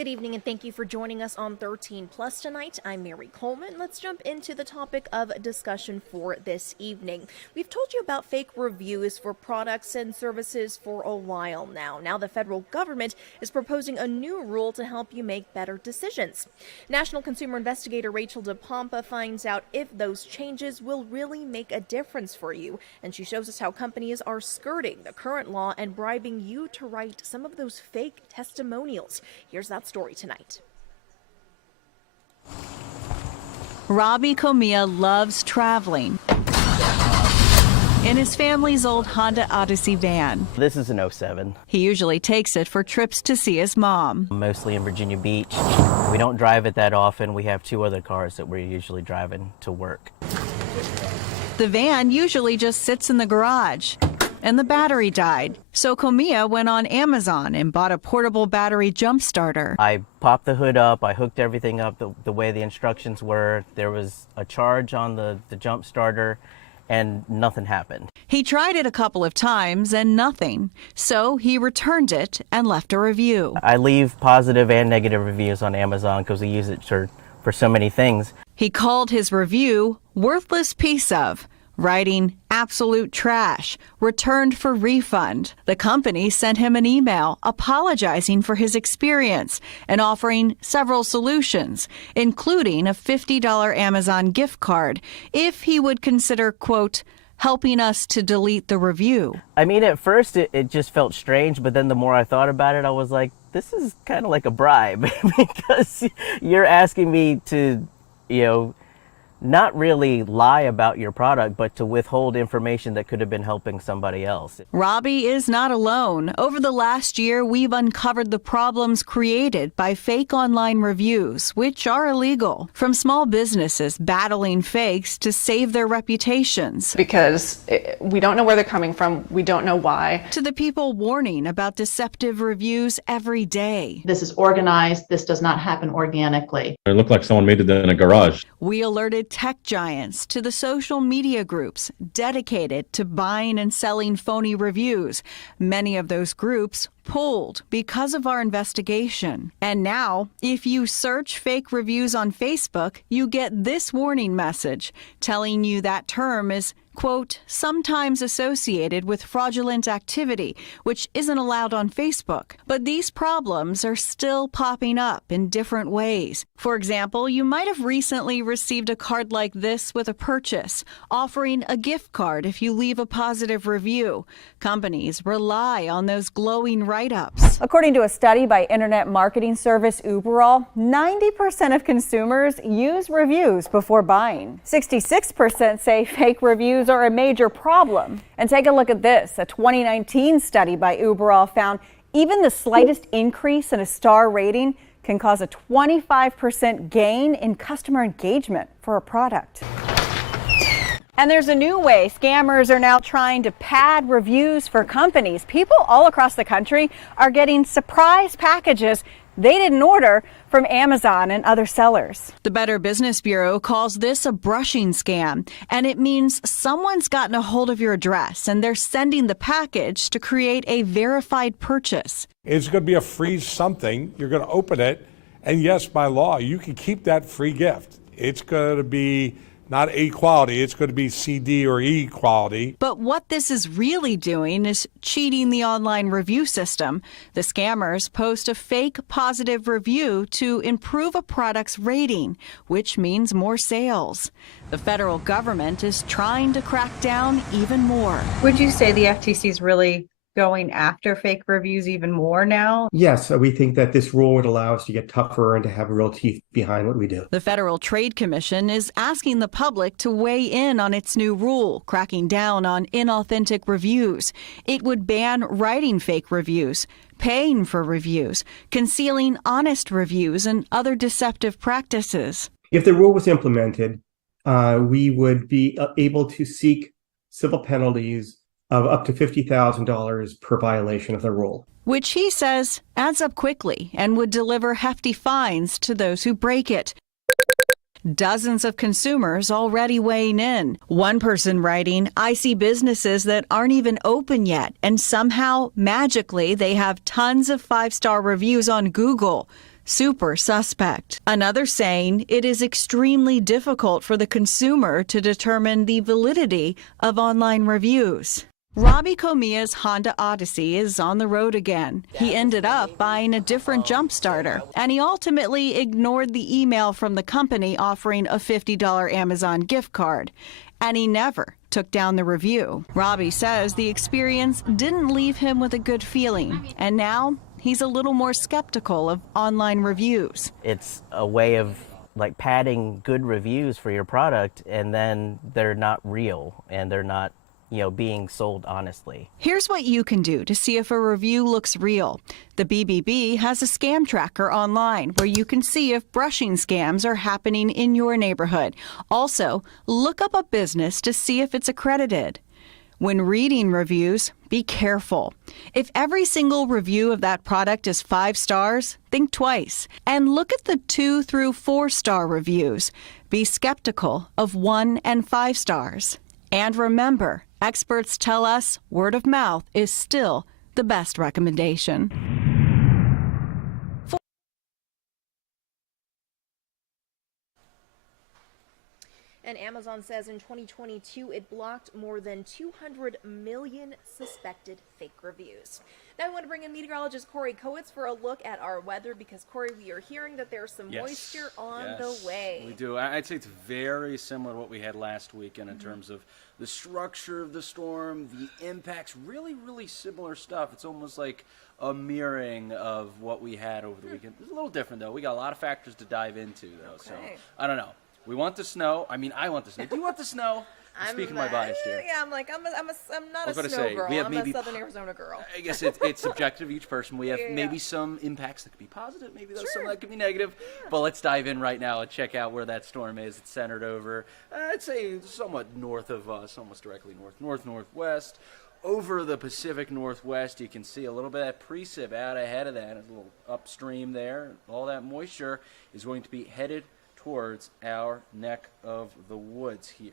Good evening and thank you for joining us on 13 Plus tonight. I'm Mary Coleman. Let's jump into the topic of discussion for this evening. We've told you about fake reviews for products and services for a while now. Now the federal government is proposing a new rule to help you make better decisions. National consumer investigator Rachel DePompa finds out if those changes will really make a difference for you. And she shows us how companies are skirting the current law and bribing you to write some of those fake testimonials. Here's that story tonight. Robbie Comia loves traveling in his family's old Honda Odyssey van. This is an '07. He usually takes it for trips to see his mom. Mostly in Virginia Beach. We don't drive it that often. We have two other cars that we're usually driving to work. The van usually just sits in the garage, and the battery died. So Comia went on Amazon and bought a portable battery jump starter. I popped the hood up, I hooked everything up the way the instructions were. There was a charge on the jump starter and nothing happened. He tried it a couple of times and nothing. So he returned it and left a review. I leave positive and negative reviews on Amazon because we use it for so many things. He called his review "worthless piece of," writing "absolute trash, returned for refund." The company sent him an email apologizing for his experience and offering several solutions, including a $50 Amazon gift card if he would consider, quote, helping us to delete the review. I mean, at first it just felt strange, but then the more I thought about it, I was like, this is kind of like a bribe because you're asking me to, not really lie about your product, but to withhold information that could have been helping somebody else. Robbie is not alone. Over the last year, we've uncovered the problems created by fake online reviews, which are illegal. From small businesses battling fakes to save their reputations. Because we don't know where they're coming from, we don't know why. To the people warning about deceptive reviews every day. This is organized. This does not happen organically. It looked like someone made it in a garage. We alerted tech giants to the social media groups dedicated to buying and selling phony reviews. Many of those groups pulled because of our investigation. And now, if you search fake reviews on Facebook, you get this warning message telling you that term is, quote, sometimes associated with fraudulent activity, which isn't allowed on Facebook. But these problems are still popping up in different ways. For example, you might have recently received a card like this with a purchase, offering a gift card if you leave a positive review. Companies rely on those glowing write-ups. According to a study by internet marketing service Uberall, 90% of consumers use reviews before buying. 66% say fake reviews are a major problem. And take a look at this. A 2019 study by Uberall found even the slightest increase in a star rating can cause a 25% gain in customer engagement for a product. And there's a new way scammers are now trying to pad reviews for companies. People all across the country are getting surprise packages they didn't order from Amazon and other sellers. The Better Business Bureau calls this a brushing scam, and it means someone's gotten a hold of your address and they're sending the package to create a verified purchase. It's going to be a free something. You're going to open it, and yes, by law, you can keep that free gift. It's going to be not A quality, it's going to be C, D, or E quality. But what this is really doing is cheating the online review system. The scammers post a fake positive review to improve a product's rating, which means more sales. The federal government is trying to crack down even more. Would you say the FTC is really going after fake reviews even more now? Yes, we think that this rule would allow us to get tougher and to have real teeth behind what we do. The Federal Trade Commission is asking the public to weigh in on its new rule, cracking down on inauthentic reviews. It would ban writing fake reviews, paying for reviews, concealing honest reviews, and other deceptive practices. If the rule was implemented, we would be able to seek civil penalties of up to $50,000 per violation of the rule. Which he says adds up quickly and would deliver hefty fines to those who break it. Dozens of consumers already weighing in. One person writing, I see businesses that aren't even open yet, and somehow, magically, they have tons of 5-star reviews on Google. super suspect. Another saying it is extremely difficult for the consumer to determine the validity of online reviews. Robbie Comia's Honda Odyssey is on the road again. He ended up buying a different jump starter, and he ultimately ignored the email from the company offering a $50 Amazon gift card. And he never took down the review. Robbie says the experience didn't leave him with a good feeling, and now he's a little more skeptical of online reviews. It's a way of like padding good reviews for your product, and then they're not real and they're not being sold honestly. Here's what you can do to see if a review looks real. The BBB has a scam tracker online where you can see if brushing scams are happening in your neighborhood. Also, look up a business to see if it's accredited. When reading reviews, be careful. If every single review of that product is 5 stars, think twice. And look at the 2 through 4 star reviews. Be skeptical of 1 and 5 stars. And remember, experts tell us word of mouth is still the best recommendation. And Amazon says in 2022 it blocked more than 200 million suspected fake reviews. Now I want to bring in meteorologist Corey Kowitz for a look at our weather because, Corey, we are hearing that there's some moisture on the way. We do. I'd say it's very similar to what we had last weekend in terms of the structure of the storm, the impacts, really similar stuff. It's almost like a mirroring of what we had over the weekend. It's a little different, though. We got a lot of factors to dive into, though. So, I don't know. We want the snow. I mean, I want the snow. Do you want the snow? I'm speaking my bias here. Yeah, I'm not a snow girl. I'm a Southern Arizona girl. I guess it's subjective to each person. We have maybe some impacts that could be positive, maybe some that could be negative. But let's dive in right now and check out where that storm is. It's centered over, I'd say, somewhat north of us, almost directly northwest. Over the Pacific Northwest, you can see a little bit of that precip out ahead of that. A little upstream there. All that moisture is going to be headed towards our neck of the woods here.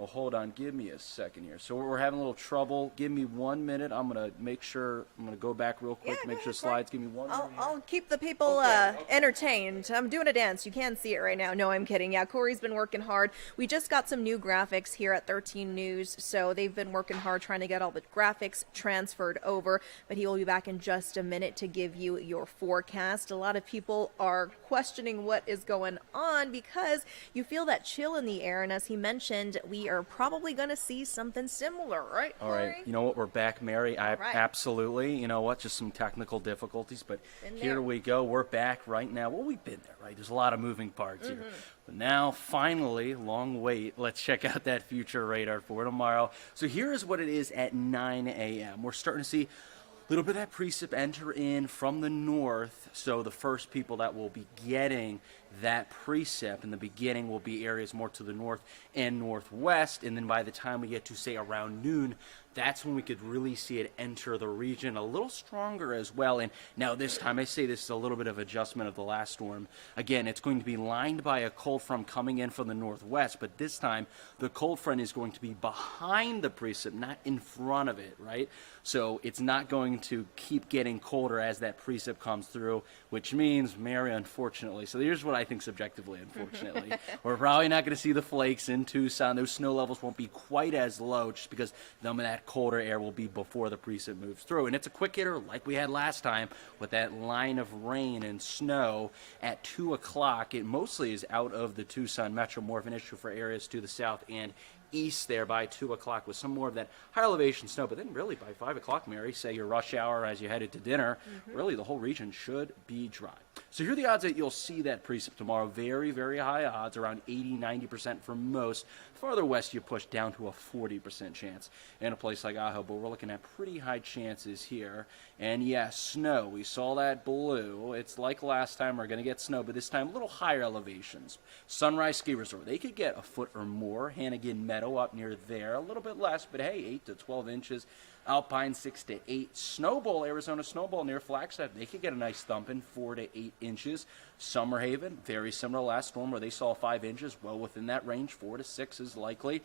Oh, hold on. Give me a second here. So we're having a little trouble. Give me 1 minute. I'm going to make sure. I'm going to go back real quick, make sure slides. Give me 1 minute. I'll keep the people entertained. I'm doing a dance. You can't see it right now. No, I'm kidding. Yeah, Corey's been working hard. We just got some new graphics here at 13 News, so they've been working hard trying to get all the graphics transferred over, but he will be back in just a minute to give you your forecast. A lot of people are questioning what is going on because you feel that chill in the air, and as he mentioned, we are probably going to see something similar, right, Corey? All right. You know what? We're back, Mary. Absolutely. You know what? Just some technical difficulties, but here we go. We're back right now. Well, we've been there, right? There's a lot of moving parts here. But now, finally, long wait, let's check out that future radar for tomorrow. So here is what it is at 9 a.m. We're starting to see a little bit of that precip enter in from the north. So the first people that will be getting that precip in the beginning will be areas more to the north and northwest, and then by the time we get to, say, around noon, that's when we could really see it enter the region a little stronger as well. And now this time, I say this is a little bit of adjustment of the last storm. Again, it's going to be lined by a cold front coming in from the northwest, but this time the cold front is going to be behind the precip, not in front of it, right? So it's not going to keep getting colder as that precip comes through, which means, Mary, unfortunately, so here's what I think subjectively, unfortunately, we're probably not going to see the flakes in Tucson. Those snow levels won't be quite as low just because some of that colder air will be before the precip moves through. And it's a quick hitter like we had last time with that line of rain and snow at 2 o'clock. It mostly is out of the Tucson metro, more of an issue for areas to the south and east there by 2 o'clock with some more of that high elevation snow. But then really by 5 o'clock, Mary, say your rush hour as you headed to dinner, really the whole region should be dry. So here are the odds that you'll see that precip tomorrow. Very, very high odds, around 80-90% for most. Farther west, you push down to a 40% chance in a place like Ajo, but we're looking at pretty high chances here. And yes, snow. We saw that blue. It's like last time. We're going to get snow, but this time a little higher elevations. Sunrise Ski Resort. They could get a foot or more. Hannigan Meadow up near there. A little bit less, but hey, 8 to 12 inches. Alpine 6 to 8. Snowball, Arizona Snowball near Flagstaff, they could get a nice thumping, 4 to 8 inches. Summerhaven, very similar last storm where they saw 5 inches, well within that range, 4 to 6 is likely.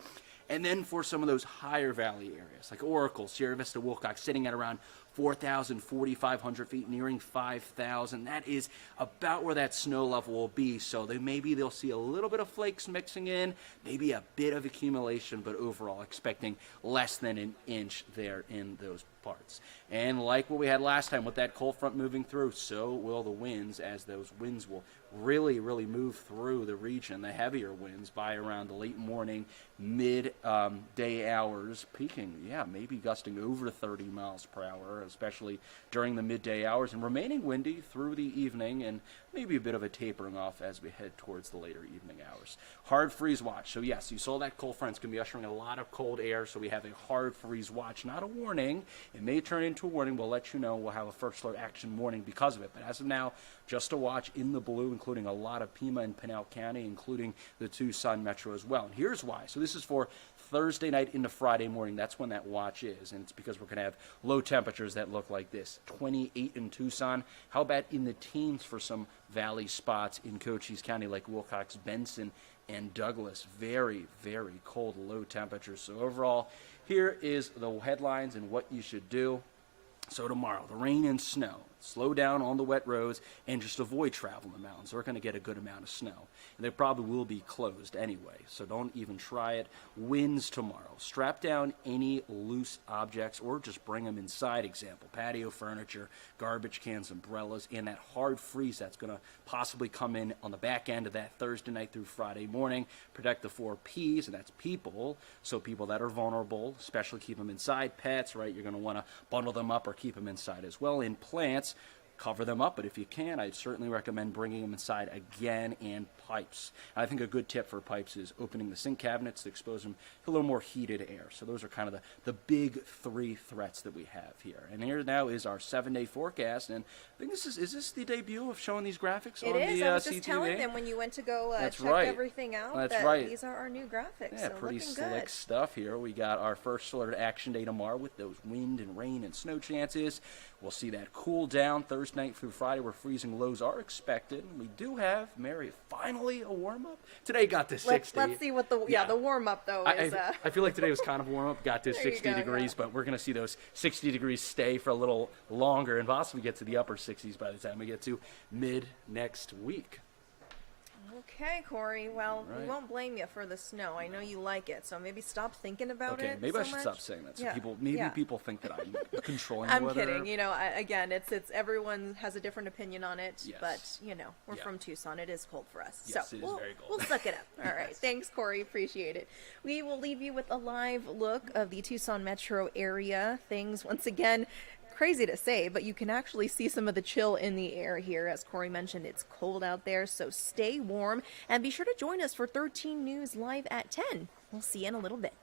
And then for some of those higher valley areas like Oracle, Sierra Vista, Wilcox, sitting at around 4,000, 4,500 feet, nearing 5,000. That is about where that snow level will be. So maybe they'll see a little bit of flakes mixing in, maybe a bit of accumulation, but overall expecting less than an inch there in those parts. And like what we had last time with that cold front moving through, so will the winds, as those winds will really move through the region. The heavier winds by around the late morning, mid-day hours, peaking, maybe gusting over 30 miles per hour, especially during the midday hours, and remaining windy through the evening, and maybe a bit of a tapering off as we head towards the later evening hours. Hard freeze watch. So yes, you saw that cold front's going to be ushering a lot of cold air, so we have a hard freeze watch, not a warning. It may turn into a warning. We'll let you know. We'll have a first alert action warning because of it. But as of now, just a watch in the blue, including a lot of Pima and Pinal County, including the Tucson Metro as well. And here's why. So this is for Thursday night into Friday morning. That's when that watch is, and it's because we're going to have low temperatures that look like this. 28 in Tucson. How about in the teens for some valley spots in Cochise County like Wilcox, Benson, and Douglas. Very cold, low temperatures. So overall, here is the headlines and what you should do. So tomorrow, the rain and snow. Slow down on the wet roads and just avoid travel in the mountains. We're going to get a good amount of snow. And they probably will be closed anyway, so don't even try it. Winds tomorrow. Strap down any loose objects or just bring them inside. Example, patio furniture, garbage cans, umbrellas, and that hard freeze that's going to possibly come in on the back end of that Thursday night through Friday morning. Protect the 4 Ps, and that's people. So people that are vulnerable, especially keep them inside. Pets, right? You're going to want to bundle them up or keep them inside as well. In plants, cover them up, but if you can, I'd certainly recommend bringing them inside again, and pipes. I think a good tip for pipes is opening the sink cabinets to expose them to a little more heated air. So those are kind of the big 3 threats that we have here. And here now is our 7-day forecast, and I think is this the debut of showing these graphics on the CTV? I was just telling them when you went to go check everything out these are our new graphics. Yeah, so pretty looking slick good stuff here. We got our first alert action day tomorrow with those wind and rain and snow chances. We'll see that cool down Thursday night through Friday where freezing lows are expected. We do have, Mary, finally a warm-up. Today got to 60. Let's see what the warm-up, though, is. I feel like today was kind of a warm-up. Got to 60 degrees, but we're going to see those 60 degrees stay for a little longer and possibly get to the upper 60s by the time we get to mid-next week. Okay, Corey. Well, we won't blame you for the snow. I know you like it, so maybe stop thinking about it. Okay, maybe so I should much. stop saying that. So people think that I'm controlling. I'm weather. kidding. Again, it's everyone has a different opinion on it, but we're from Tucson. It is cold for us, yes, so it is very cold. We'll suck it up. All right, thanks, Corey. Appreciate it. We will leave you with a live look of the Tucson metro area. Things once again. Crazy to say, but you can actually see some of the chill in the air here. As Corey mentioned, it's cold out there, so stay warm and be sure to join us for 13 News Live at 10. We'll see you in a little bit.